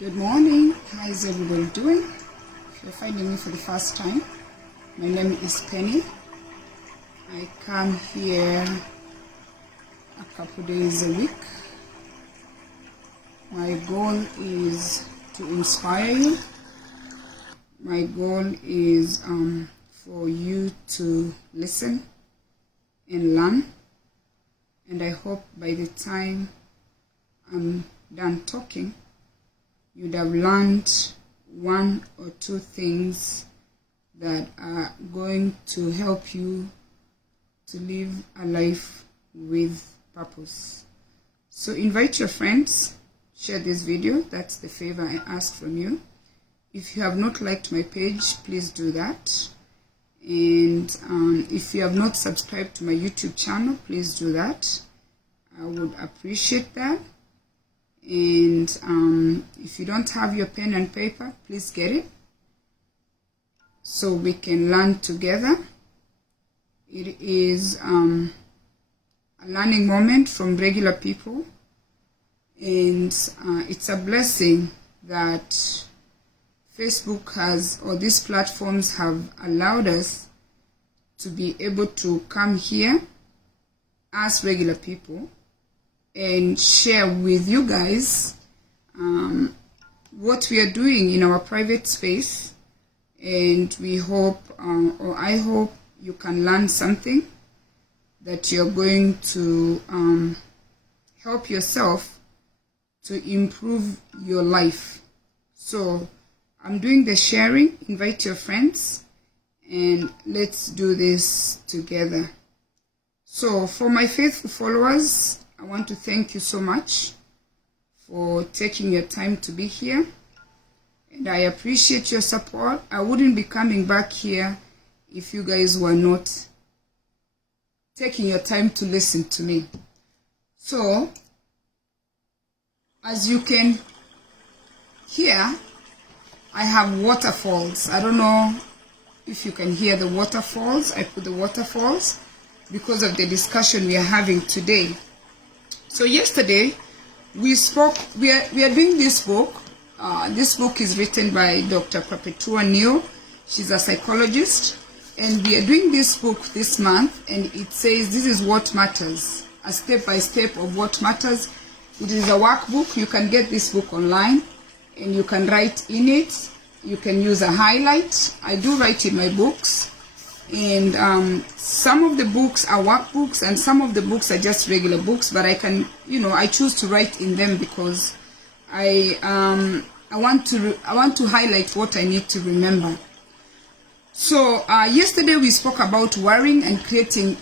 Good morning. How is everybody doing? If you're finding me for the first time, my name is Penny. I come here a couple days a week. My goal is to inspire you. My goal is for you to listen and learn. And I hope by the time I'm done talking, you'd have learned one or two things that are going to help you to live a life with purpose. So invite your friends, share this video. That's the favor I ask from you. If you have not liked my page, please do that. And if you have not subscribed to my YouTube channel, please do that. I would appreciate that. And if you don't have your pen and paper, please get it so we can learn together. It is a learning moment from regular people, and it's a blessing that Facebook has, or these platforms have allowed us to be able to come here as regular people and share with you guys what we are doing in our private space. And we hope, or I hope, you can learn something that you're going to help yourself to improve your life. So I'm doing the sharing. Invite your friends and let's do this together. So for my faithful followers, I want to thank you so much for taking your time to be here, and I appreciate your support. I wouldn't be coming back here if you guys were not taking your time to listen to me. So, as you can hear, I have waterfalls. I don't know if you can hear the waterfalls. I put the waterfalls because of the discussion we are having today. So yesterday we spoke, we are doing this book. This book is written by Dr. Perpetua Neal. She's a psychologist, and we are doing this book this month, and it says this is what matters, a step-by-step of what matters. It is a workbook. You can get this book online and you can write in it. You can use a highlight. I do write in my books, and some of the books are workbooks and some of the books are just regular books, but I can, I choose to write in them because I want to highlight what I need to remember. So yesterday we spoke about worrying and creating,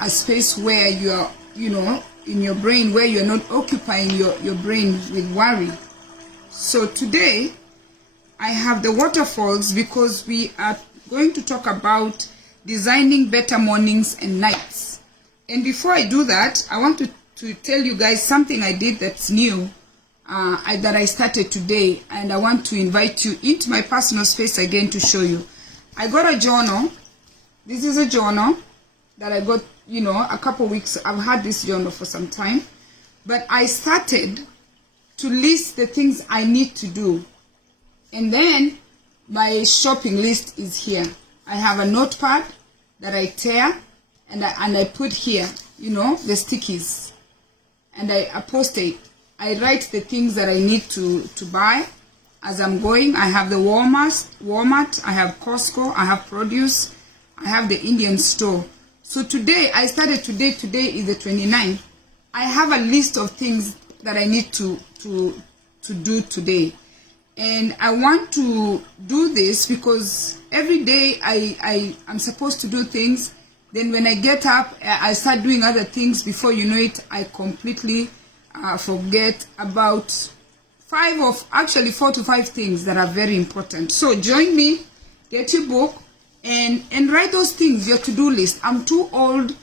a space where you're, in your brain, where you're not occupying your brain with worry. So today I have the waterfalls because we are going to talk about designing better mornings and nights. And before I do that, I want to tell you guys something I did that's new, that I started today, and I want to invite you into my personal space again to show you. I got a journal. This is a journal that I got, a couple weeks. I've had this journal for some time, but I started to list the things I need to do. And then my shopping list is here. I have a notepad that I tear and I put here, the stickies, and I post it. I write the things that I need to buy as I'm going. I have the Walmart, I have Costco, I have produce, I have the Indian store. So today, I started today is the 29th. I have a list of things that I need to do today. And I want to do this because every day I'm supposed to do things. Then when I get up, I start doing other things. Before you know it, I completely forget about 4 to 5 things that are very important. So join me, get your book, and write those things, your to-do list. I'm too old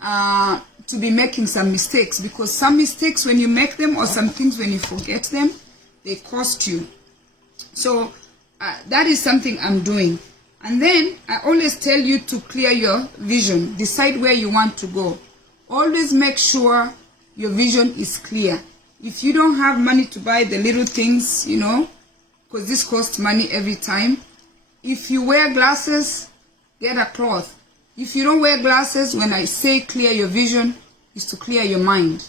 to be making some mistakes, because some mistakes when you make them, or some things when you forget them, they cost you. So that is something I'm doing. And then I always tell you to clear your vision. Decide where you want to go. Always make sure your vision is clear. If you don't have money to buy the little things, because this costs money every time. If you wear glasses, get a cloth. If you don't wear glasses, when I say clear your vision, is to clear your mind.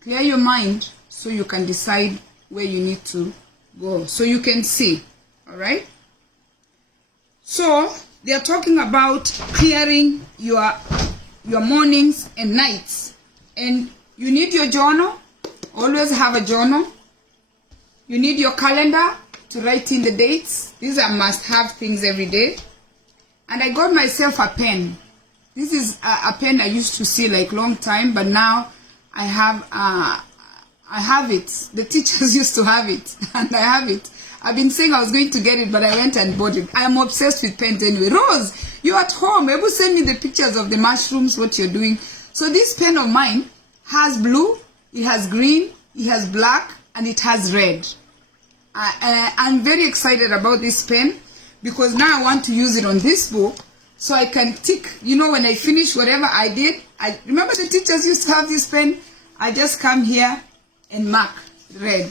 Clear your mind so you can decide where you need to go, so you can see. All right? So they are talking about clearing your mornings and nights. And you need your journal. Always have a journal. You need your calendar to write in the dates. These are must-have things every day. And I got myself a pen. This is a pen I used to see like long time, but now I have it. The teachers used to have it, and I have it. I've been saying I was going to get it, but I went and bought it. I am obsessed with pens anyway. Rose, you're at home. Able send me the pictures of the mushrooms, what you're doing. So this pen of mine has blue, it has green, it has black, and it has red. I'm very excited about this pen because now I want to use it on this book so I can tick, you know, when I finish whatever I did. I remember the teachers used to have this pen. I just come here and mark red.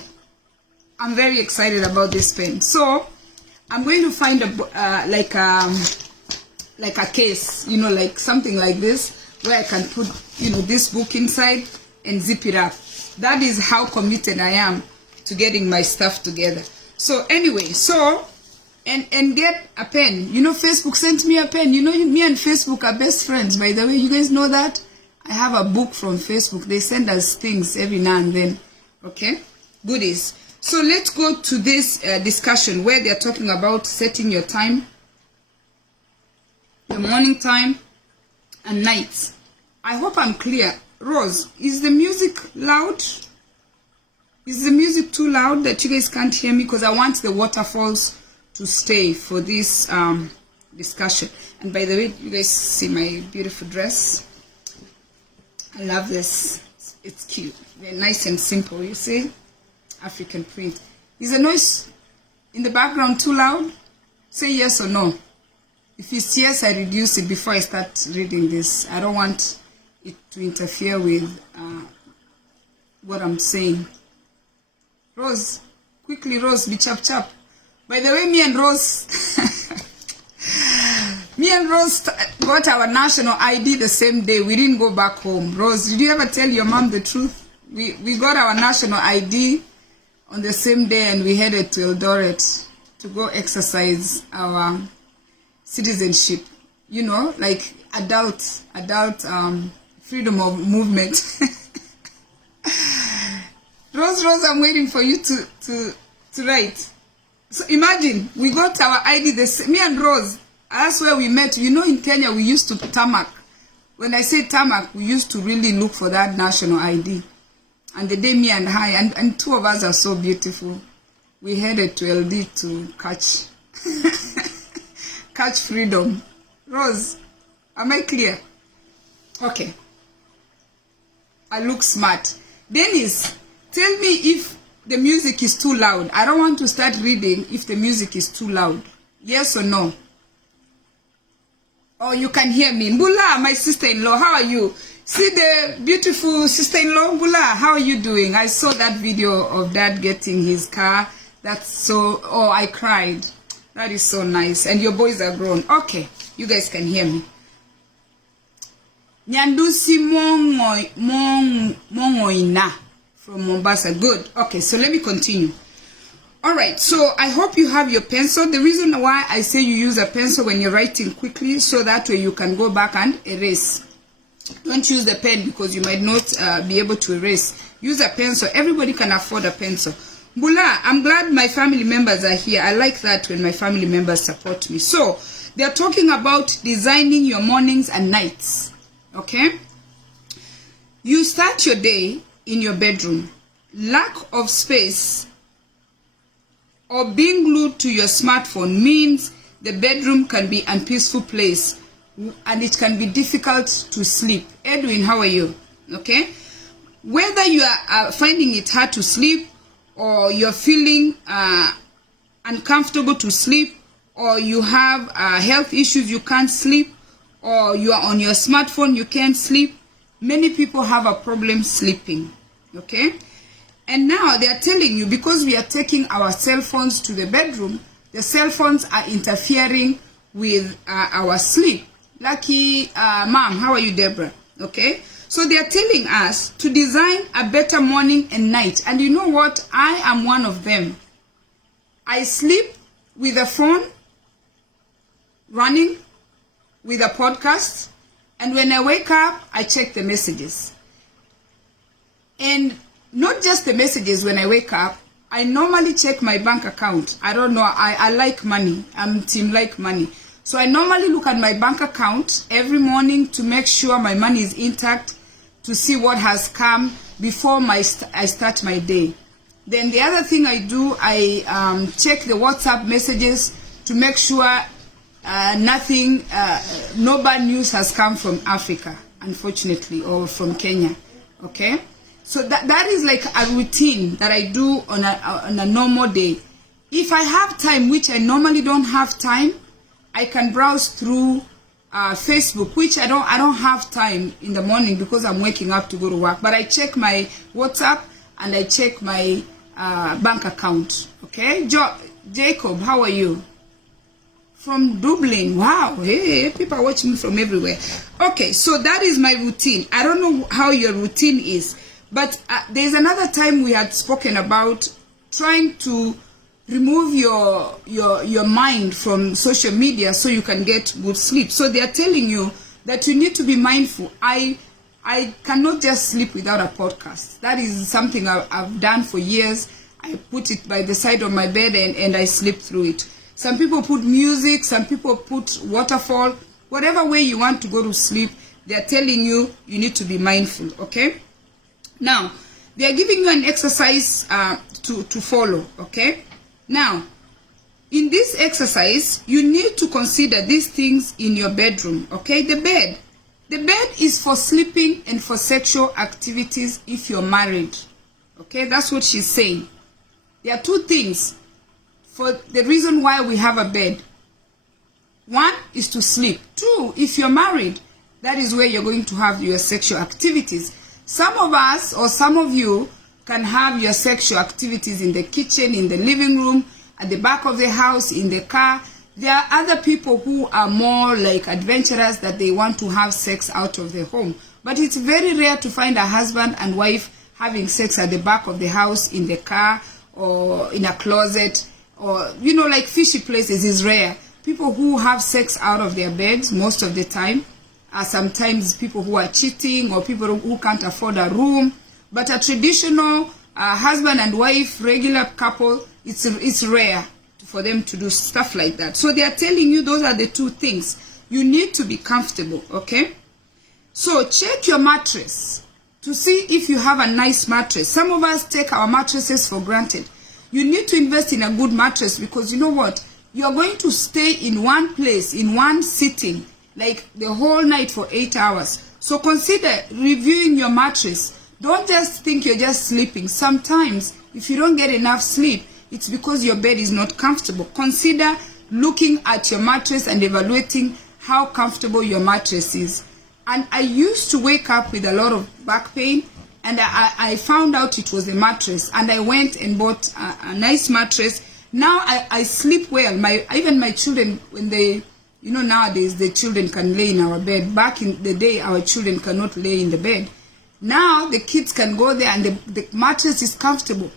I'm very excited about this pen. So I'm going to find like a case, you know, like something like this where I can put, you know, this book inside and zip it up. That is how committed I am to getting my stuff together. So anyway, so and get a pen. You know, Facebook sent me a pen. You know, me and Facebook are best friends, by the way. You guys know that? I have a book from Facebook. They send us things every now and then. Okay? Goodies. So let's go to this discussion where they're talking about setting your time, your morning time and nights. I hope I'm clear. Rose, is the music loud? Is the music too loud that you guys can't hear me? Because I want the waterfalls to stay for this discussion. And by the way, you guys see my beautiful dress? I love this. It's cute. Very nice and simple, you see? African print. Is the noise in the background too loud? Say yes or no. If it's yes, I reduce it before I start reading this. I don't want it to interfere with what I'm saying. Rose, quickly, Rose, be chap chap. By the way, me and Rose got our national ID the same day. We didn't go back home. Rose, did you ever tell your mom the truth? We got our national ID on the same day and we headed to Eldoret to go exercise our citizenship. You know, like adult freedom of movement. Rose, I'm waiting for you to write. So imagine, we got our ID, me and Rose, that's where we met. You know, in Kenya, we used to tarmac. When I say tarmac, we used to really look for that national ID. And the day me and I, and two of us are so beautiful, we headed to LD to catch freedom. Rose, am I clear? Okay. I look smart. Dennis, tell me if the music is too loud. I don't want to start reading if the music is too loud. Yes or no? Oh, you can hear me. Mbula, my sister-in-law, how are you? See the beautiful sister-in-law, Mbula, how are you doing? I saw that video of Dad getting his car. That's so, oh, I cried. That is so nice. And your boys are grown. Okay, you guys can hear me. Nyandusi Mongoina from Mombasa. Good. Okay, so let me continue. All right, so I hope you have your pencil. The reason why I say you use a pencil when you're writing quickly, so that way you can go back and erase. Don't use the pen because you might not be able to erase. Use a pencil. Everybody can afford a pencil. Bula, I'm glad my family members are here. I like that when my family members support me. So, they're talking about designing your mornings and nights. Okay? You start your day in your bedroom. Lack of space or being glued to your smartphone means the bedroom can be an unpeaceful place and it can be difficult to sleep. Edwin, how are you? Okay? Whether you are finding it hard to sleep or you're feeling uncomfortable to sleep, or you have health issues, you can't sleep, or you are on your smartphone, you can't sleep. Many people have a problem sleeping, okay? And now they are telling you, because we are taking our cell phones to the bedroom, the cell phones are interfering with our sleep. Lucky mom, how are you, Deborah? Okay, so they are telling us to design a better morning and night. And you know what? I am one of them. I sleep with a phone running, with a podcast, and when I wake up, I check the messages. And not just the messages when I wake up, I normally check my bank account. I don't know, I like money. I'm team like money. So I normally look at my bank account every morning to make sure my money is intact, to see what has come before I start my day. Then the other thing I do, I check the WhatsApp messages to make sure no bad news has come from Africa, unfortunately, or from Kenya. Okay? So that is like a routine that I do on a normal day. If I have time, which I normally don't have time, I can browse through Facebook, which I don't have time in the morning because I'm waking up to go to work. But I check my WhatsApp and I check my bank account. Okay, Jacob, how are you? From Dublin. Wow, hey, people are watching me from everywhere. Okay, so that is my routine. I don't know how your routine is, but there's another time we had spoken about trying to remove your mind from social media so you can get good sleep. So they are telling you that you need to be mindful. I cannot just sleep without a podcast. That is something I've done for years. I put it by the side of my bed and I sleep through it. Some people put music, some people put waterfall. Whatever way you want to go to sleep, they are telling you need to be mindful, okay? Now, they are giving you an exercise to follow, okay? Now, in this exercise, you need to consider these things in your bedroom, okay? The bed is for sleeping and for sexual activities if you're married, okay? That's what she's saying. There are two things for the reason why we have a bed. One is to sleep. Two, if you're married, that is where you're going to have your sexual activities. Some of us or some of you can have your sexual activities in the kitchen, in the living room, at the back of the house, in the car. There are other people who are more like adventurous, that they want to have sex out of the home. But it's very rare to find a husband and wife having sex at the back of the house, in the car, or in a closet, or, you know, like fishy places is rare. People who have sex out of their beds most of the time are sometimes people who are cheating or people who can't afford a room. But a traditional husband and wife, regular couple, it's rare for them to do stuff like that. So they are telling you those are the two things. You need to be comfortable, okay? So check your mattress to see if you have a nice mattress. Some of us take our mattresses for granted. You need to invest in a good mattress, because you know what? You are going to stay in one place, in one sitting, like the whole night for 8 hours. So consider reviewing your mattress. Don't just think you're just sleeping. Sometimes, if you don't get enough sleep, it's because your bed is not comfortable. Consider looking at your mattress and evaluating how comfortable your mattress is. And I used to wake up with a lot of back pain, and I found out it was the mattress, and I went and bought a nice mattress. Now I sleep well. Even my children, when they, you know, nowadays the children can lay in our bed. Back in the day, our children cannot lay in the bed. Now the kids can go there, and the mattress is comfortable.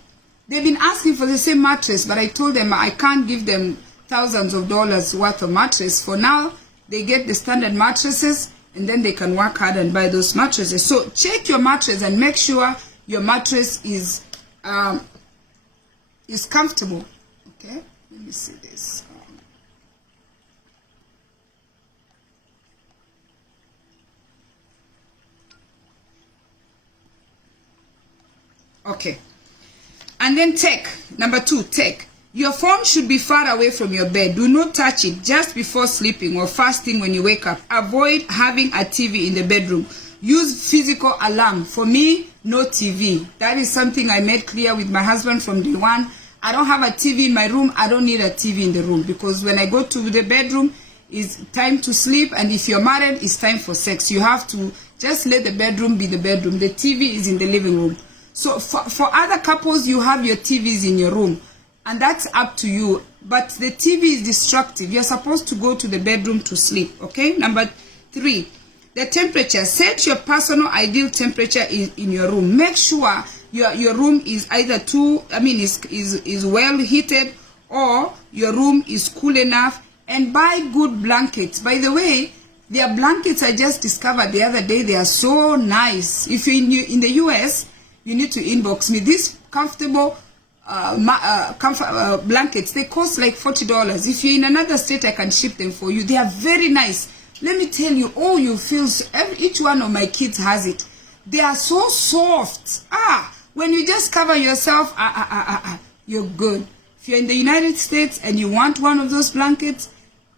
They've been asking for the same mattress, but I told them I can't give them thousands of dollars worth of mattress. For now, they get the standard mattresses, and then they can work hard and buy those mattresses. So check your mattress and make sure your mattress is comfortable. Okay, let me see this. Okay, and then number 2, your phone should be far away from your bed. Do not touch it just before sleeping or first thing when you wake up. Avoid having a TV in the bedroom. Use physical alarm. For me, no TV. That is something I made clear with my husband from day one. I don't have a TV in my room. I don't need a TV in the room, because when I go to the bedroom, it's time to sleep, and if you're married, it's time for sex. You have to just let the bedroom be the bedroom. The TV is in the living room. So for other couples, you have your TVs in your room, and that's up to you. But the TV is destructive. You're supposed to go to the bedroom to sleep, okay? Number 3, the temperature. Set your personal ideal temperature in your room. Make sure your room is either is well heated, or your room is cool enough. And buy good blankets. By the way, their blankets I just discovered the other day, they are so nice. If you're in the US, you need to inbox me. These comfortable blankets, they cost like $40. If you're in another state, I can ship them for you. They are very nice. Let me tell you, you feel so, each one of my kids has it. They are so soft. When you just cover yourself, you're good. If you're in the United States and you want one of those blankets,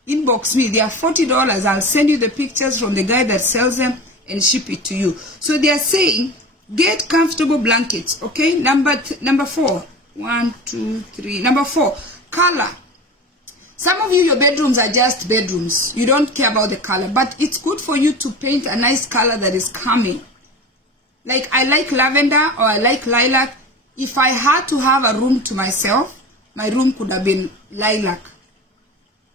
inbox me. They are $40. I'll send you the pictures from the guy that sells them and ship it to you. So they are saying, get comfortable blankets, okay? Number 4. 1, 2, 3. Number 4, color. Some of you, your bedrooms are just bedrooms. You don't care about the color, but it's good for you to paint a nice color that is calming. Like I like lavender, or I like lilac. If I had to have a room to myself, my room could have been lilac,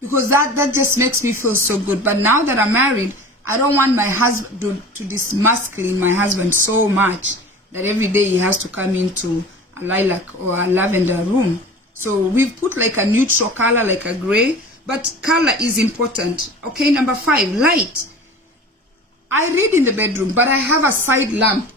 because that just makes me feel so good. But now that I'm married, I don't want my husband to dismasculine my husband so much that every day he has to come into a lilac or a lavender room. So we've put like a neutral color, like a gray, but color is important. Okay, number 5, light. I read in the bedroom, but I have a side lamp.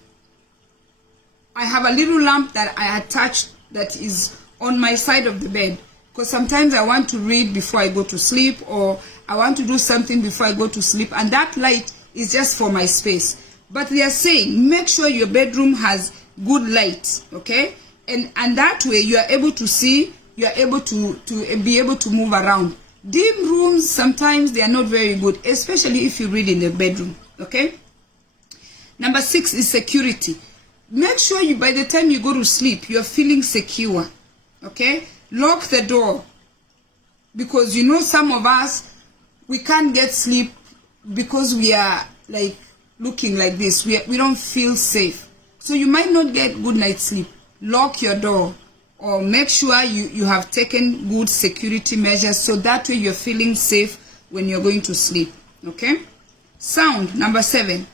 I have a little lamp that I attach that is on my side of the bed, because sometimes I want to read before I go to sleep, or I want to do something before I go to sleep, and that light is just for my space. But they are saying, make sure your bedroom has good light, okay? And that way you are able to see, you are able to be able to move around. Dim rooms, sometimes they are not very good, especially if you read in the bedroom, okay? Number 6 is security. Make sure by the time you go to sleep, you are feeling secure, okay? Lock the door, because some of us, we can't get sleep because we are like looking like this. We don't feel safe. So you might not get good night's sleep. Lock your door, or make sure you have taken good security measures, so that way you're feeling safe when you're going to sleep, okay? Sound, number 7.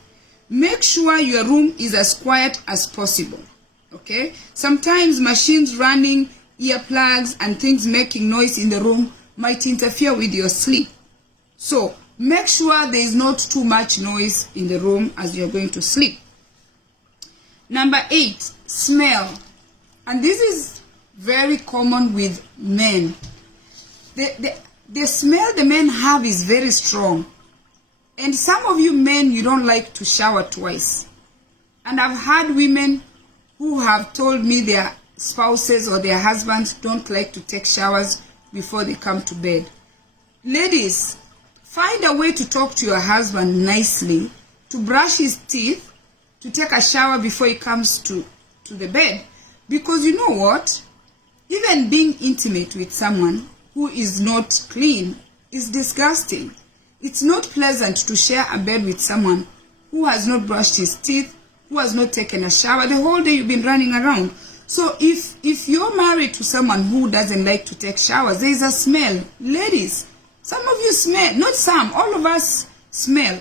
Make sure your room is as quiet as possible, okay? Sometimes machines running, earplugs, and things making noise in the room might interfere with your sleep. So make sure there is not too much noise in the room as you're going to sleep. Number 8, smell. And this is very common with men. The smell the men have is very strong. And some of you men, you don't like to shower twice. And I've had women who have told me their spouses or their husbands don't like to take showers before they come to bed. Ladies, find a way to talk to your husband nicely, to brush his teeth, to take a shower before he comes to the bed. Because you know what? Even being intimate with someone who is not clean is disgusting. It's not pleasant to share a bed with someone who has not brushed his teeth, who has not taken a shower. The whole day you've been running around. So if you're married to someone who doesn't like to take showers, there is a smell. Ladies, some of you smell. Not some, all of us smell.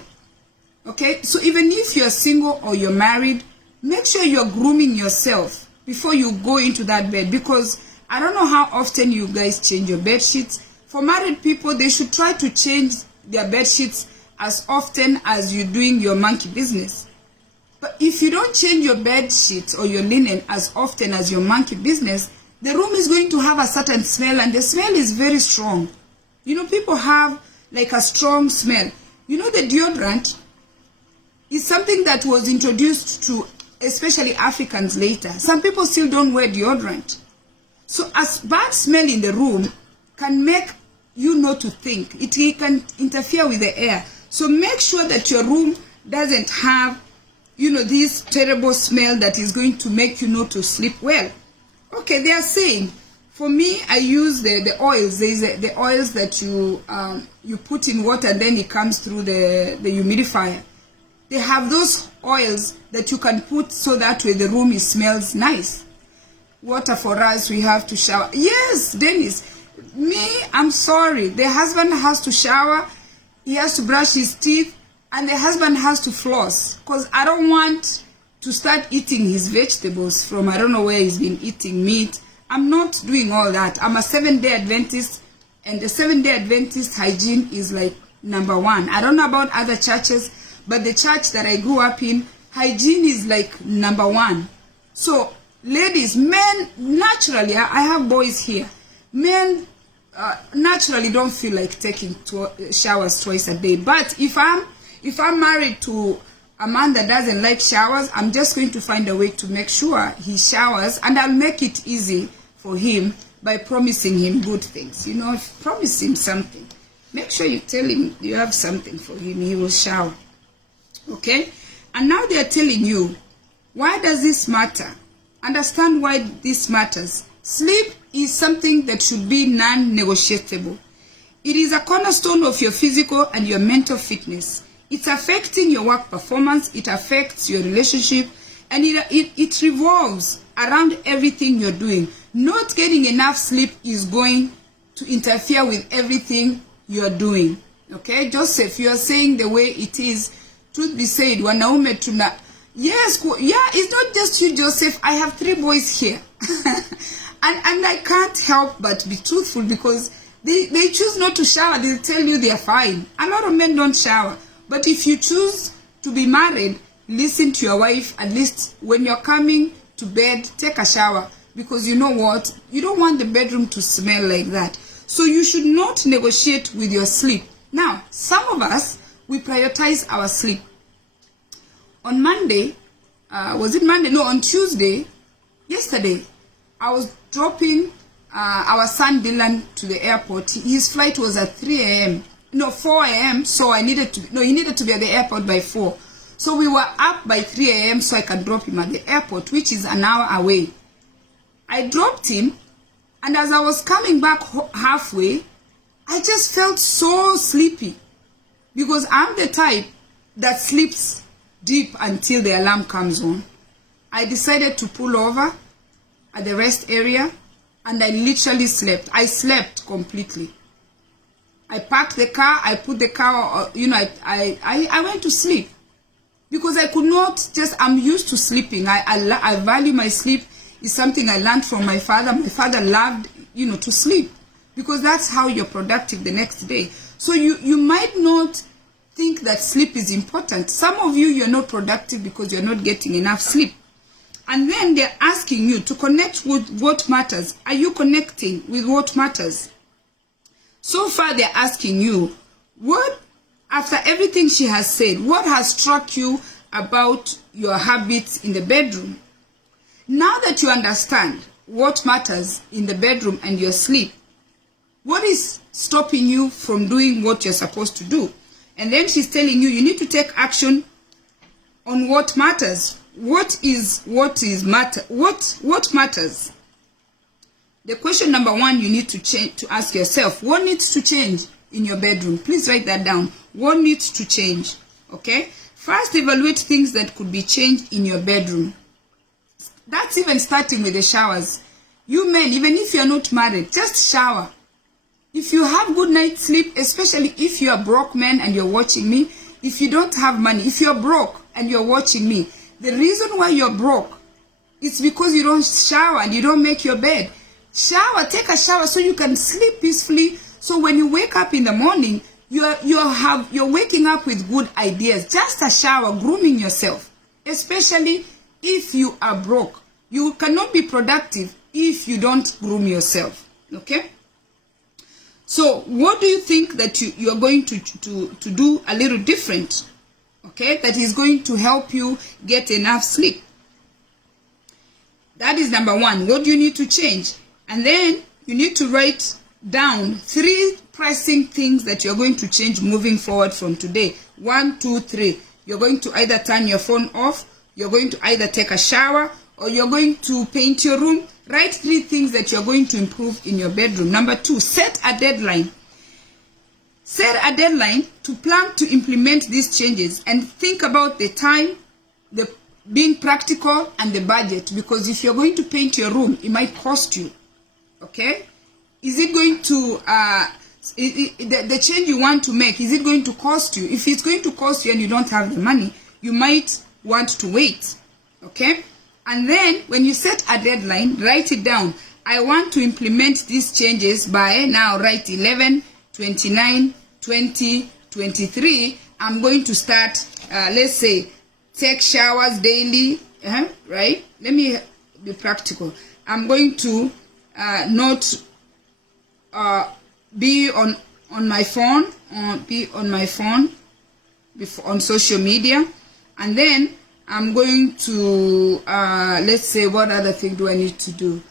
Okay? So even if you're single or you're married, make sure you're grooming yourself before you go into that bed, because I don't know how often you guys change your bed sheets. For married people, they should try to change their bed sheets as often as you're doing your monkey business. But if you don't change your bed sheets or your linen as often as your monkey business, the room is going to have a certain smell, and the smell is very strong. People have like a strong smell. The deodorant is something that was introduced to especially Africans later. Some people still don't wear deodorant. So a bad smell in the room can make you not to think. It can interfere with the air. So make sure that your room doesn't have, this terrible smell that is going to make you not to sleep well. Okay, they are saying, for me, I use the oils. There's the oils that you put in water, and then it comes through the humidifier. They have those oils that you can put so that way the room smells nice. Water for us, we have to shower. Yes, Dennis. Me, I'm sorry. The husband has to shower. He has to brush his teeth. And the husband has to floss. Because I don't want to start eating his vegetables from I don't know where he's been eating meat. I'm not doing all that. I'm a 7-day Adventist. And the 7-day Adventist hygiene is like #1. I don't know about other churches. But the church that I grew up in, hygiene is like #1. So, ladies, men, naturally, I have boys here. Men naturally don't feel like taking showers twice a day. But if I'm married to a man that doesn't like showers, I'm just going to find a way to make sure he showers. And I'll make it easy for him by promising him good things. You know, promise him something. Make sure you tell him you have something for him. He will shower. Okay? And now they are telling you, why does this matter? Understand why this matters. Sleep is something that should be non-negotiable. It is a cornerstone of your physical and your mental fitness. It's affecting your work performance. It affects your relationship. And it revolves around everything you're doing. Not getting enough sleep is going to interfere with everything you're doing. Okay? Joseph, you are saying the way it is. Truth be said, wanaume tuna... Yes, yeah, it's not just you, Joseph. I have 3 boys here. and I can't help but be truthful because they choose not to shower. They'll tell you they're fine. A lot of men don't shower. But if you choose to be married, listen to your wife. At least when you're coming to bed, take a shower. Because you know what? You don't want the bedroom to smell like that. So you should not negotiate with your sleep. Now, some of us, we prioritize our sleep. On Monday, was it Monday? No, on Tuesday, yesterday, I was dropping our son Dylan to the airport. His flight was at 3 a.m. No, 4 a.m. So he needed to be at the airport by 4. So we were up by 3 a.m. so I can drop him at the airport, which is an hour away. I dropped him, and as I was coming back halfway, I just felt so sleepy. Because I'm the type that sleeps deep until the alarm comes on. I decided to pull over at the rest area and I literally slept. I slept completely. I parked the car, I put the car, I went to sleep. Because I could not I'm used to sleeping. I value my sleep. It's something I learned from my father. My father loved, to sleep. Because that's how you're productive the next day. So you might not think that sleep is important. Some of you're not productive because you're not getting enough sleep. And then they're asking you to connect with what matters. Are you connecting with what matters? So far they're asking you, after everything she has said, what has struck you about your habits in the bedroom? Now that you understand what matters in the bedroom and your sleep, what is stopping you from doing what you're supposed to do? And then she's telling you need to take action on what matters. What matters? The question number 1 you need to ask yourself, what needs to change in your bedroom? Please write that down. What needs to change? Okay? First, evaluate things that could be changed in your bedroom. That's even starting with the showers. You men, even if you're not married, just shower. If you have good night's sleep, especially if you are broke men and you're watching me, if you don't have money, if you're broke and you're watching me, the reason why you're broke is because you don't shower and you don't make your bed. Shower, take a shower so you can sleep peacefully. So when you wake up in the morning, you're waking up with good ideas. Just a shower, grooming yourself. Especially if you are broke. You cannot be productive if you don't groom yourself. Okay? So what do you think that you're going to do a little different? Okay? That is going to help you get enough sleep. That is number 1. What do you need to change? And then you need to write down 3 pressing things that you're going to change moving forward from today. 1, 2, 3. You're going to either turn your phone off, you're going to either take a shower, or you're going to paint your room. Write 3 things that you're going to improve in your bedroom. Number 2, set a deadline. Set a deadline to plan to implement these changes and think about the time, the being practical, and the budget. Because if you're going to paint your room, it might cost you. Okay? Is it going to, the change you want to make, is it going to cost you? If it's going to cost you and you don't have the money, you might want to wait. Okay? And then when you set a deadline, write it down. I want to implement these changes by, now write 11, 29, 20, 23. I'm going to start, let's say, take showers daily, right? Let me be practical. I'm going to not be on my phone, on social media. And then I'm going to, let's say, what other thing do I need to do?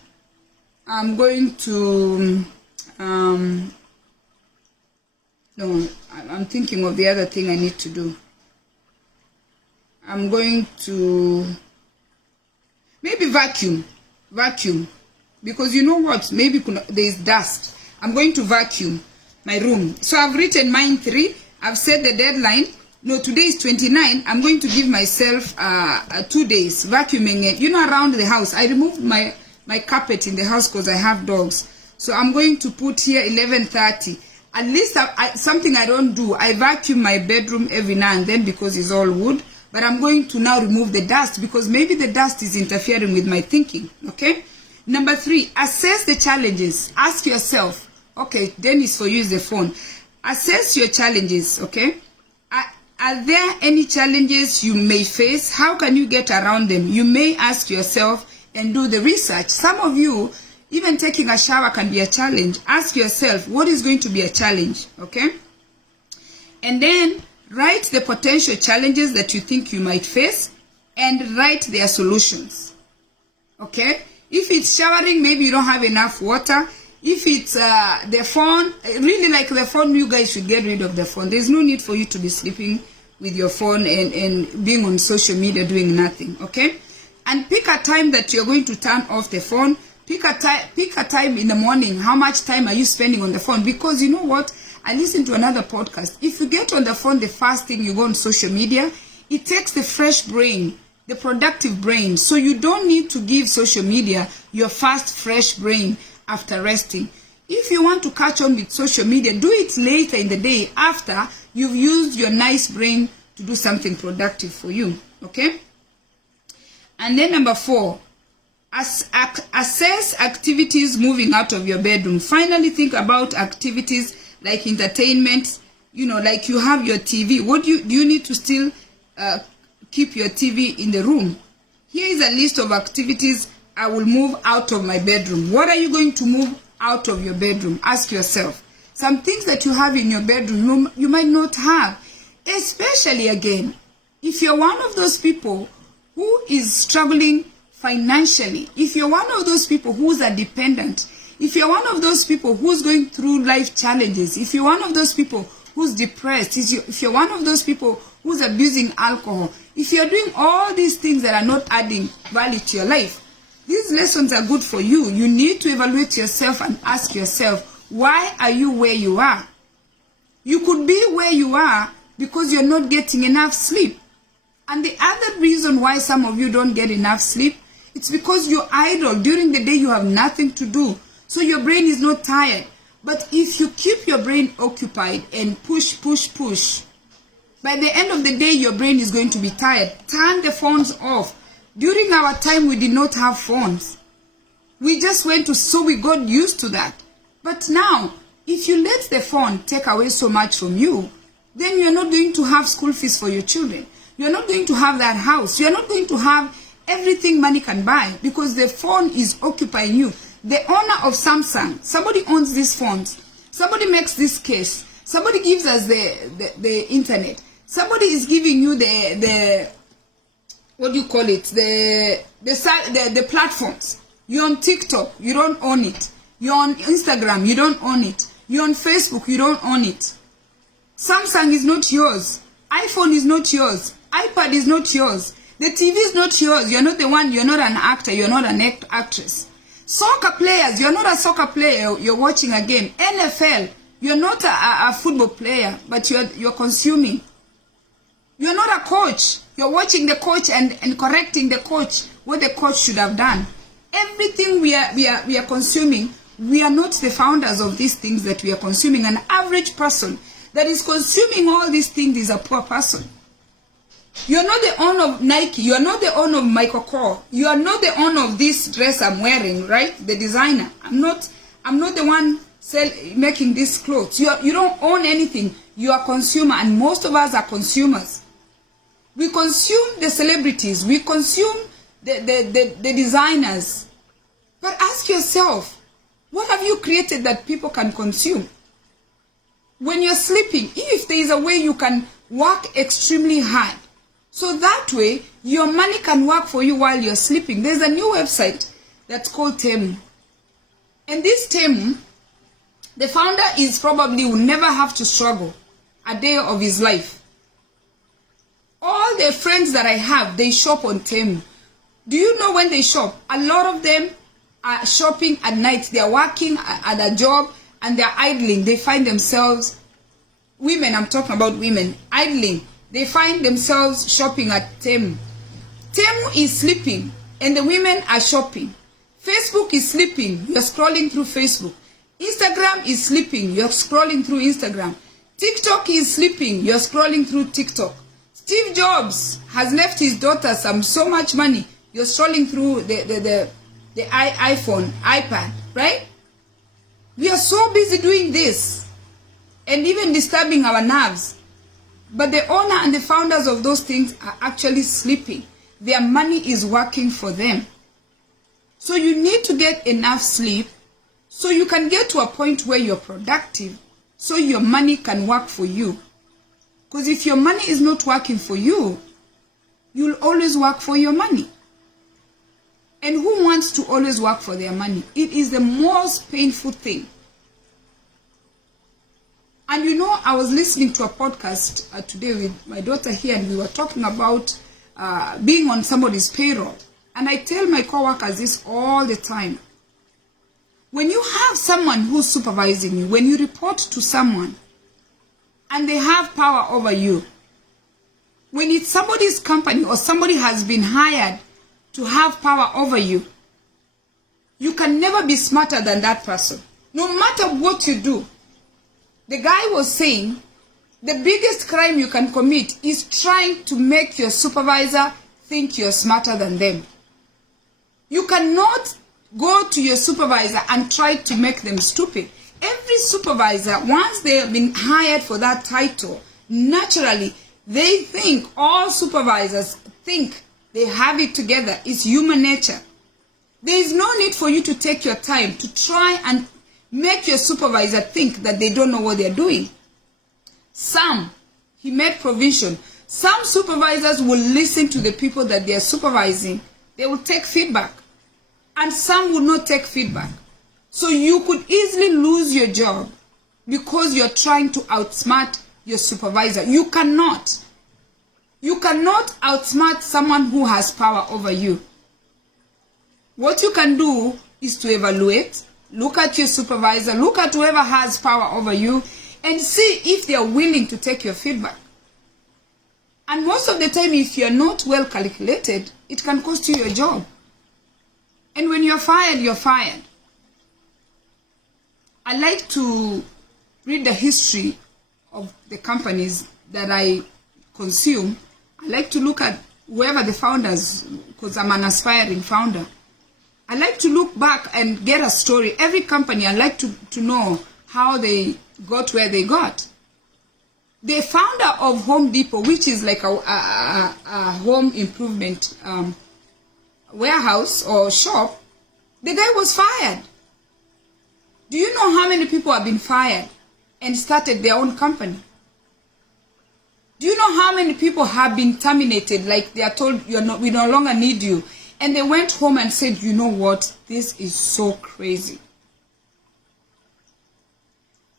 I'm going to, no, I'm thinking of the other thing I need to do. I'm going to maybe vacuum, because you know what, maybe there is dust. I'm going to vacuum my room. So I've written mine 3. I've set the deadline. No, today is 29. I'm going to give myself 2 days vacuuming it. You know, around the house. I removed my carpet in the house because I have dogs. So I'm going to put here 11:30. At least something I don't do. I vacuum my bedroom every now and then because it's all wood. But I'm going to now remove the dust because maybe the dust is interfering with my thinking. Okay? Number 3, assess the challenges. Ask yourself. Okay, then it's for you is the phone. Assess your challenges. Okay? Are there any challenges you may face? How can you get around them? You may ask yourself and do the research. Some of you, even taking a shower can be a challenge. Ask yourself, what is going to be a challenge? Okay? And then write the potential challenges that you think you might face and write their solutions. Okay? If it's showering, maybe you don't have enough water. If it's the phone, really like the phone, you guys should get rid of the phone. There's no need for you to be sleeping with your phone and being on social media doing nothing. Okay? And pick a time that you're going to turn off the phone. Pick a time in the morning. How much time are you spending on the phone? Because you know what? I listened to another podcast. If you get on the phone, the first thing you go on social media, it takes the fresh brain, the productive brain. So you don't need to give social media your first fresh brain after resting. If you want to catch on with social media, do it later in the day after you've used your nice brain to do something productive for you. Okay? And then number 4, assess activities moving out of your bedroom. Finally, think about activities like entertainment. You know, like you have your TV. What do you need to still keep your TV in the room? Here is a list of activities I will move out of my bedroom. What are you going to move out of your bedroom? Ask yourself. Some things that you have in your bedroom you might not have. Especially again, if you're one of those people who is struggling financially, if you're one of those people who's a dependent, if you're one of those people who's going through life challenges, if you're one of those people who's depressed, if you're one of those people who's abusing alcohol, if you're doing all these things that are not adding value to your life, these lessons are good for you. You need to evaluate yourself and ask yourself, why are you where you are? You could be where you are because you're not getting enough sleep. And the other reason why some of you don't get enough sleep, it's because you're idle. During the day, you have nothing to do. So your brain is not tired. But if you keep your brain occupied and push, by the end of the day, your brain is going to be tired. Turn the phones off. During our time, we did not have phones. We just went to, so we got used to that. But now, if you let the phone take away so much from you, then you're not going to have school fees for your children. You're not going to have that house. You're not going to have everything money can buy because the phone is occupying you. The owner of Samsung, somebody owns these phones. Somebody makes this case. Somebody gives us the internet. Somebody is giving you the what do you call it? The platforms. You're on TikTok, you don't own it. You're on Instagram, you don't own it. You're on Facebook, you don't own it. Samsung is not yours. iPhone is not yours. iPad is not yours. The TV is not yours. You're not the one. You're not an actor. You're not an actress. Soccer players, you're not a soccer player. You're watching a game. NFL, You're not a football player, but you're consuming. You're not a coach. You're watching the coach and correcting the coach what the coach should have done. Everything we are consuming, we are not the founders of these things that we are consuming. An average person that is consuming all these things is a poor person. You're not the owner of Nike. You are not the owner of Michael Kors. You are not the owner of this dress I'm wearing, right? The designer. I'm not the one making these clothes. You don't own anything. You are a consumer, and most of us are consumers. We consume the celebrities. We consume the designers. But ask yourself, what have you created that people can consume? When you're sleeping, if there is a way you can work extremely hard, so that way your money can work for you while you're sleeping. There's a new website that's called Temu. And this Temu, the founder will never have to struggle a day of his life. All the friends that I have, they shop on Temu. Do you know when they shop? A lot of them are shopping at night. They are working at a job and they're idling. They find themselves, women, I'm talking about women, idling. They find themselves shopping at Temu. Temu is sleeping and the women are shopping. Facebook is sleeping. You're scrolling through Facebook. Instagram is sleeping. You're scrolling through Instagram. TikTok is sleeping. You're scrolling through TikTok. Steve Jobs has left his daughter so much money. You're scrolling through the iPhone, iPad, right? We are so busy doing this and even disturbing our nerves. But the owner and the founders of those things are actually sleeping. Their money is working for them. So you need to get enough sleep so you can get to a point where you're productive, so your money can work for you. Because if your money is not working for you, you'll always work for your money. And who wants to always work for their money? It is the most painful thing. And you know, I was listening to a podcast today with my daughter here, and we were talking about being on somebody's payroll. And I tell my coworkers this all the time. When you have someone who's supervising you, when you report to someone and they have power over you, when it's somebody's company or somebody has been hired to have power over you, you can never be smarter than that person. No matter what you do. The guy was saying the biggest crime you can commit is trying to make your supervisor think you're smarter than them. You cannot go to your supervisor and try to make them stupid. Every supervisor, once they have been hired for that title, naturally, they think, all supervisors think they have it together. It's human nature. There is no need for you to take your time to try and make your supervisor think that they don't know what they're doing. He made provision. Some supervisors will listen to the people that they're supervising. They will take feedback. And some will not take feedback. So you could easily lose your job because you're trying to outsmart your supervisor. You cannot. You cannot outsmart someone who has power over you. What you can do is to evaluate, look at your supervisor, look at whoever has power over you, and see if they are willing to take your feedback. And most of the time, if you're not well calculated, it can cost you your job. And when you're fired, you're fired. I like to read the history of the companies that I consume. I like to look at whoever the founders, because I'm an aspiring founder. I like to look back and get a story. Every company, I like to know how they got where they got. The founder of Home Depot, which is like a home improvement warehouse or shop, the guy was fired. Do you know how many people have been fired and started their own company? Do you know how many people have been terminated, like they are told we no longer need you? And they went home and said, you know what, this is so crazy.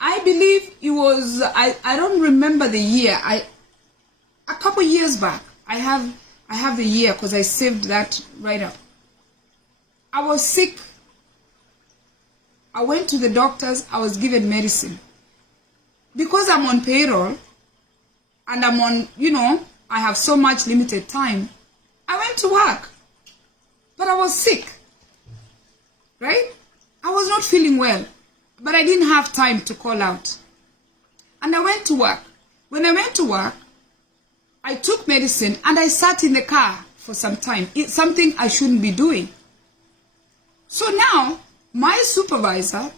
I believe it was, I don't remember the year, a couple years back. I have the year because I saved that right up. I was sick. I went to the doctors. I was given medicine. because I'm on payroll and I'm on, I have so much limited time, I went to work. But I was sick, right? I was not feeling well, but I didn't have time to call out. And I went to work. When I went to work, I took medicine and I sat in the car for some time. It's something I shouldn't be doing. So now, my supervisor,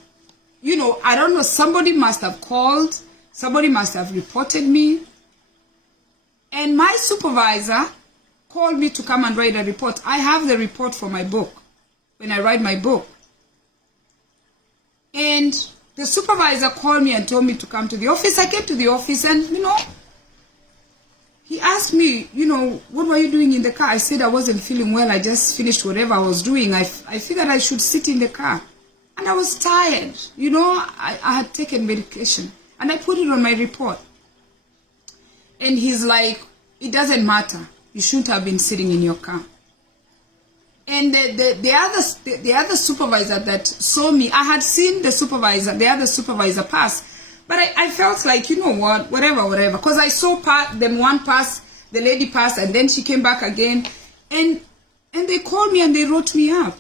I don't know, somebody must have called, somebody must have reported me. And my supervisor called me to come and write a report. I have the report for my book, when I write my book. And the supervisor called me and told me to come to the office. I came to the office and, he asked me, what were you doing in the car? I said I wasn't feeling well. I just finished whatever I was doing. I figured I should sit in the car. And I was tired. I had taken medication. And I put it on my report. And he's like, it doesn't matter. You shouldn't have been sitting in your car. And the other supervisor that saw me, I had seen the other supervisor pass. But I felt like, whatever. Because I saw them one pass, the lady pass, and then she came back again. And they called me and they wrote me up.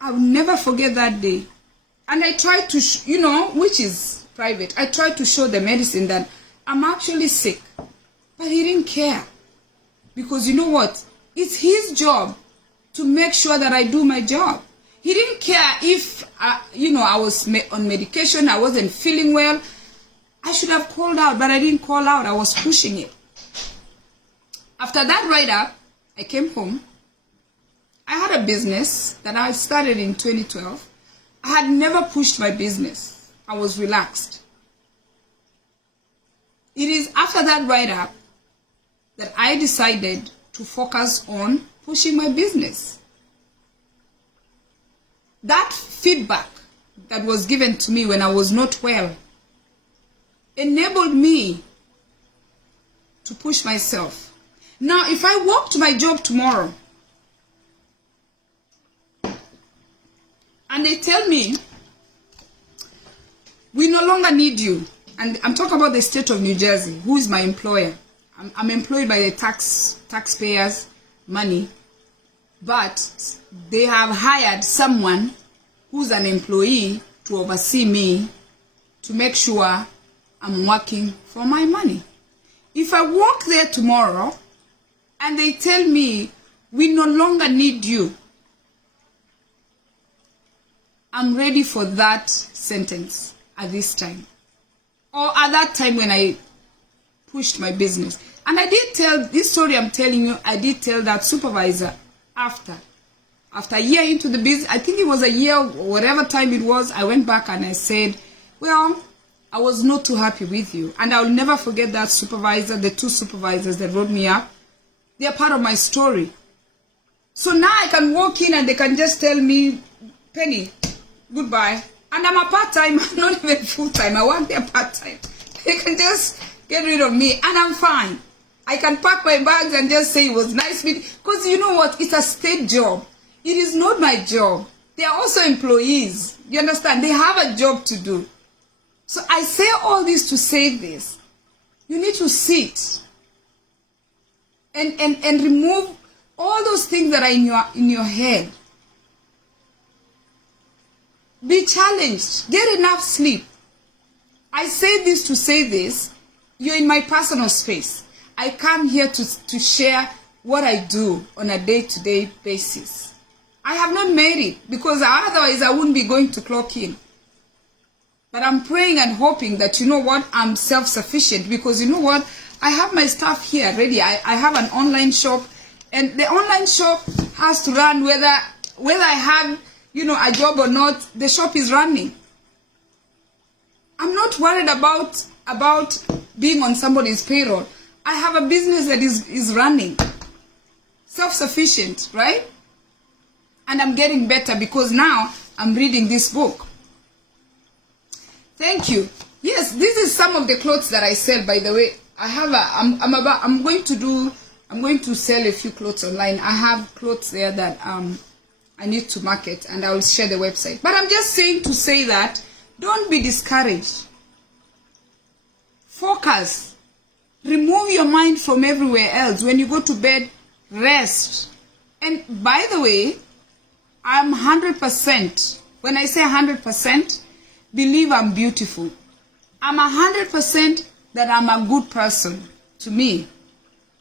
I'll never forget that day. And I tried to, which is private, I tried to show the medicine that I'm actually sick. But he didn't care. Because you know what? It's his job to make sure that I do my job. He didn't care if, I was on medication, I wasn't feeling well. I should have called out, but I didn't call out. I was pushing it. After that write-up, I came home. I had a business that I started in 2012. I had never pushed my business. I was relaxed. It is after that write-up that I decided to focus on pushing my business. That feedback that was given to me when I was not well enabled me to push myself. Now, if I walk to my job tomorrow and they tell me, we no longer need you, and I'm talking about the state of New Jersey, who is my employer. I'm employed by the taxpayers' money, but they have hired someone who's an employee to oversee me to make sure I'm working for my money. If I walk there tomorrow and they tell me, we no longer need you, I'm ready for that sentence at this time. Or at that time when I pushed my business. And I did tell, this story I'm telling you, I did tell that supervisor after a year into the business, I think it was a year, whatever time it was, I went back and I said, well, I was not too happy with you. And I'll never forget that supervisor, the two supervisors that wrote me up. They are part of my story. So now I can walk in and they can just tell me, Penny, goodbye. And I'm a part-time, I'm not even full-time. I work there part-time. They can just get rid of me and I'm fine. I can pack my bags and just say it was nice meeting. Because you know what? It's a state job. It is not my job. They are also employees. You understand? They have a job to do. So I say all this to say this. You need to sit and remove all those things that are in your head. Be challenged. Get enough sleep. I say this to say this. You're in my personal space. I come here to share what I do on a day-to-day basis. I have not made it because otherwise I wouldn't be going to clock in. But I'm praying and hoping that, you know what, I'm self-sufficient because, you know what, I have my stuff here ready. I have an online shop and the online shop has to run whether I have, a job or not, the shop is running. I'm not worried about being on somebody's payroll. I have a business that is running. Self-sufficient, right? And I'm getting better because now I'm reading this book. Thank you. Yes, this is some of the clothes that I sell, by the way. I'm going to sell a few clothes online. I have clothes there that I need to market and I will share the website. But I'm just saying to say that Don't be discouraged. Focus. Remove your mind from everywhere else. When you go to bed, rest. And by the way, I'm 100%. When I say 100%, believe I'm beautiful. I'm 100% that I'm a good person to me.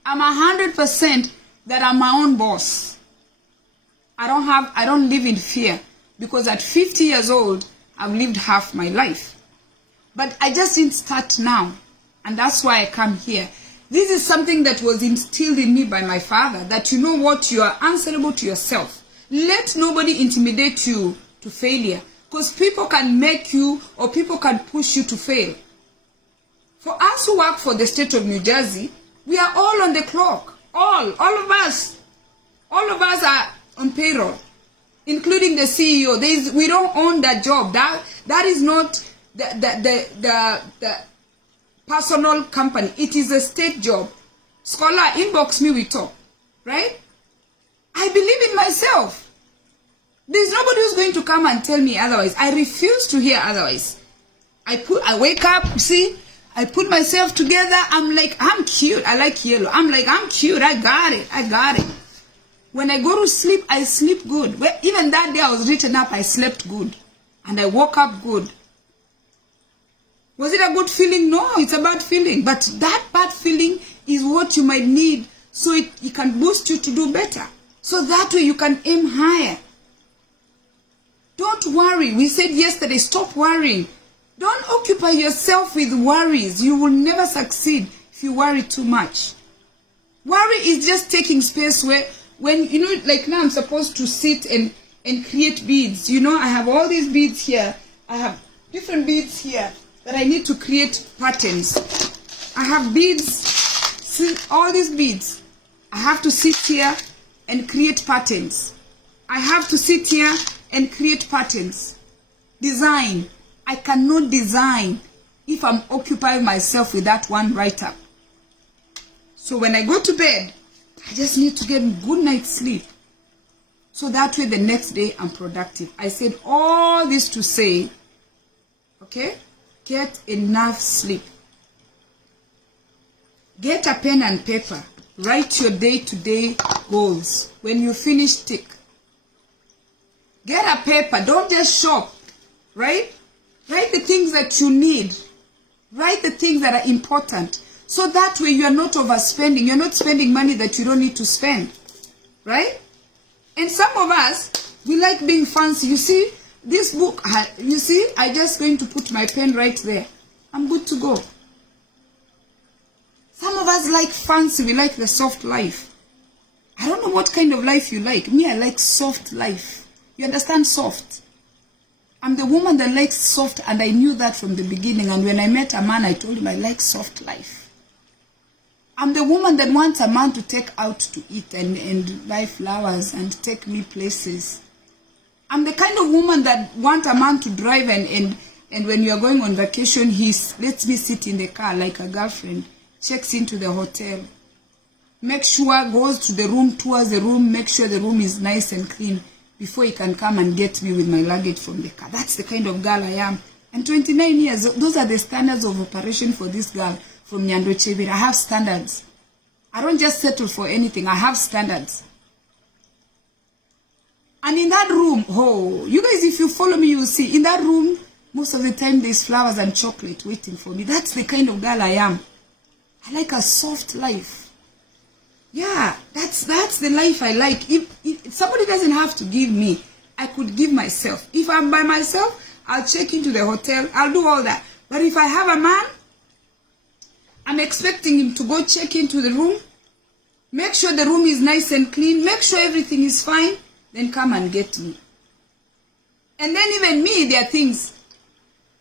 I'm 100% that I'm my own boss. I don't live in fear, because at 50 years old, I've lived half my life. But I just didn't start now. And that's why I come here. This is something that was instilled in me by my father, that you know what, you are answerable to yourself. Let nobody intimidate you to failure, because people can make you, or people can push you to fail. For us who work for the state of New Jersey, we are all on the clock. All of us. All of us are on payroll, including the CEO. We don't own that job. That is not the personal company. It is a state job. Scholar, inbox me, we talk. Right? I believe in myself. There's nobody who's going to come and tell me otherwise. I refuse to hear otherwise. I wake up, see, I put myself together. I'm like, I'm cute. I like yellow. I'm like, I'm cute. I got it. When I go to sleep, I sleep good. Well, even that day I was written up, I slept good. And I woke up good. Was it a good feeling? No, it's a bad feeling. But that bad feeling is what you might need, so it can boost you to do better. So that way you can aim higher. Don't worry. We said yesterday, stop worrying. Don't occupy yourself with worries. You will never succeed if you worry too much. Worry is just taking space when, you know, like now I'm supposed to sit and create beads. You know, I have all these beads here. I have different beads here that I need to create patterns. I have beads, see, all these beads. I have to sit here and create patterns. I have to sit here and create patterns. Design. I cannot design if I'm occupying myself with that one write-up. So when I go to bed, I just need to get a good night's sleep. So that way the next day I'm productive. I said all this to say, okay, get enough sleep. Get a pen and paper. Write your day-to-day goals. When you finish, tick. Get a paper. Don't just shop, right? Write the things that you need. Write the things that are important. So that way you are not overspending. You're not spending money that you don't need to spend. Right? And some of us, we like being fancy. You see, this book, you see, I'm just going to put my pen right there. I'm good to go. Some of us like fancy. We like the soft life. I don't know what kind of life you like. Me, I like soft life. You understand soft? I'm the woman that likes soft, and I knew that from the beginning. And when I met a man, I told him I like soft life. I'm the woman that wants a man to take out to eat and buy flowers and take me places. I'm the kind of woman that wants a man to drive and when you are going on vacation, he lets me sit in the car like a girlfriend, checks into the hotel, make sure, goes to the room, tours the room, make sure the room is nice and clean before he can come and get me with my luggage from the car. That's the kind of girl I am. And 29 years, those are the standards of operation for this girl from Nyando Chebira. I have standards. I don't just settle for anything. I have standards. And in that room, oh, you guys, if you follow me, you will see, in that room, most of the time, there's flowers and chocolate waiting for me. That's the kind of girl I am. I like a soft life. Yeah, that's the life I like. If somebody doesn't have to give me, I could give myself. If I'm by myself, I'll check into the hotel. I'll do all that. But if I have a man, I'm expecting him to go check into the room, make sure the room is nice and clean, make sure everything is fine, then come and get me. And then even me, there are things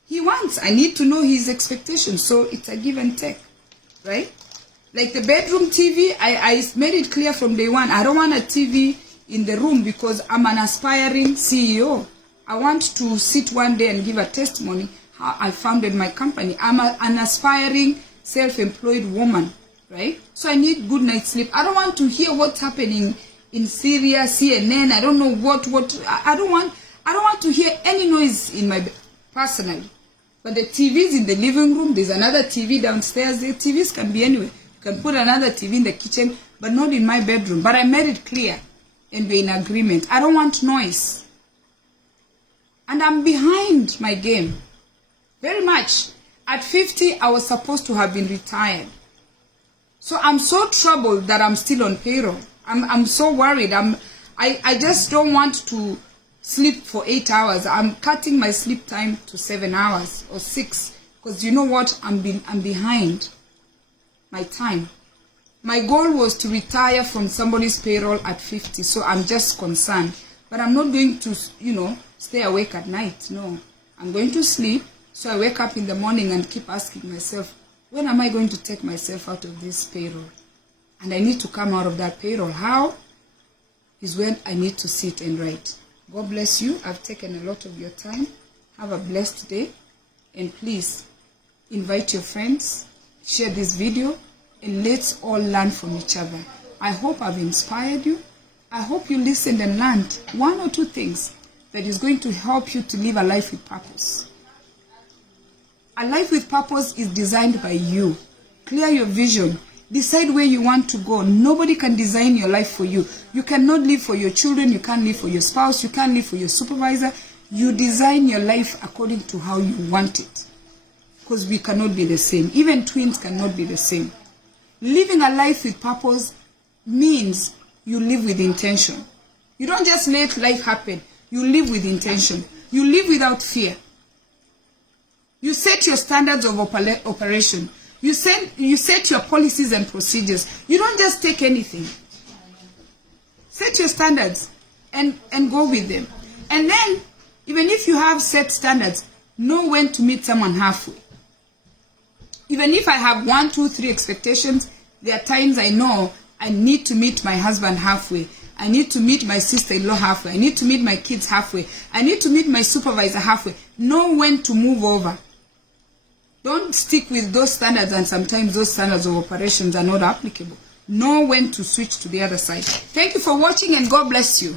he wants. I need to know his expectations. So it's a give and take, right? Like the bedroom TV, I made it clear from day one. I don't want a TV in the room because I'm an aspiring CEO. I want to sit one day and give a testimony how I founded my company. I'm an aspiring self-employed woman, right? So I need good night's sleep. I don't want to hear what's happening in Syria, CNN. I don't know what I don't want to hear any noise in my bed. personally. But the TVs in the living room, there's another TV downstairs. The TVs can be anywhere. You can put another TV in the kitchen, but not in my bedroom. But I made it clear, and we're in agreement. I don't want noise. And I'm behind my game. Very much. At 50, I was supposed to have been retired. So I'm so troubled that I'm still on payroll. I'm so worried. I just don't want to sleep for 8 hours. I'm cutting my sleep time to 7 hours or 6. Because you know what? I'm behind my time. My goal was to retire from somebody's payroll at 50. So I'm just concerned. But I'm not going to, stay awake at night. No. I'm going to sleep. So I wake up in the morning and keep asking myself, when am I going to take myself out of this payroll? And I need to come out of that payroll. How? Is when I need to sit and write. God bless you. I've taken a lot of your time. Have a blessed day. And please, invite your friends. Share this video. And let's all learn from each other. I hope I've inspired you. I hope you listened and learned 1 or 2 things that is going to help you to live a life with purpose. A life with purpose is designed by you. Clear your vision. Decide where you want to go. Nobody can design your life for you. You cannot live for your children. You can't live for your spouse. You can't live for your supervisor. You design your life according to how you want it. Because we cannot be the same. Even twins cannot be the same. Living a life with purpose means you live with intention. You don't just let life happen. You live with intention. You live without fear. You set your standards of operation. You set your policies and procedures. You don't just take anything. Set your standards and go with them. And then, even if you have set standards, know when to meet someone halfway. Even if I have 1, 2, 3 expectations, there are times I know I need to meet my husband halfway. I need to meet my sister-in-law halfway. I need to meet my kids halfway. I need to meet my supervisor halfway. Know when to move over. Don't stick with those standards, and sometimes those standards of operations are not applicable. Know when to switch to the other side. Thank you for watching, and God bless you.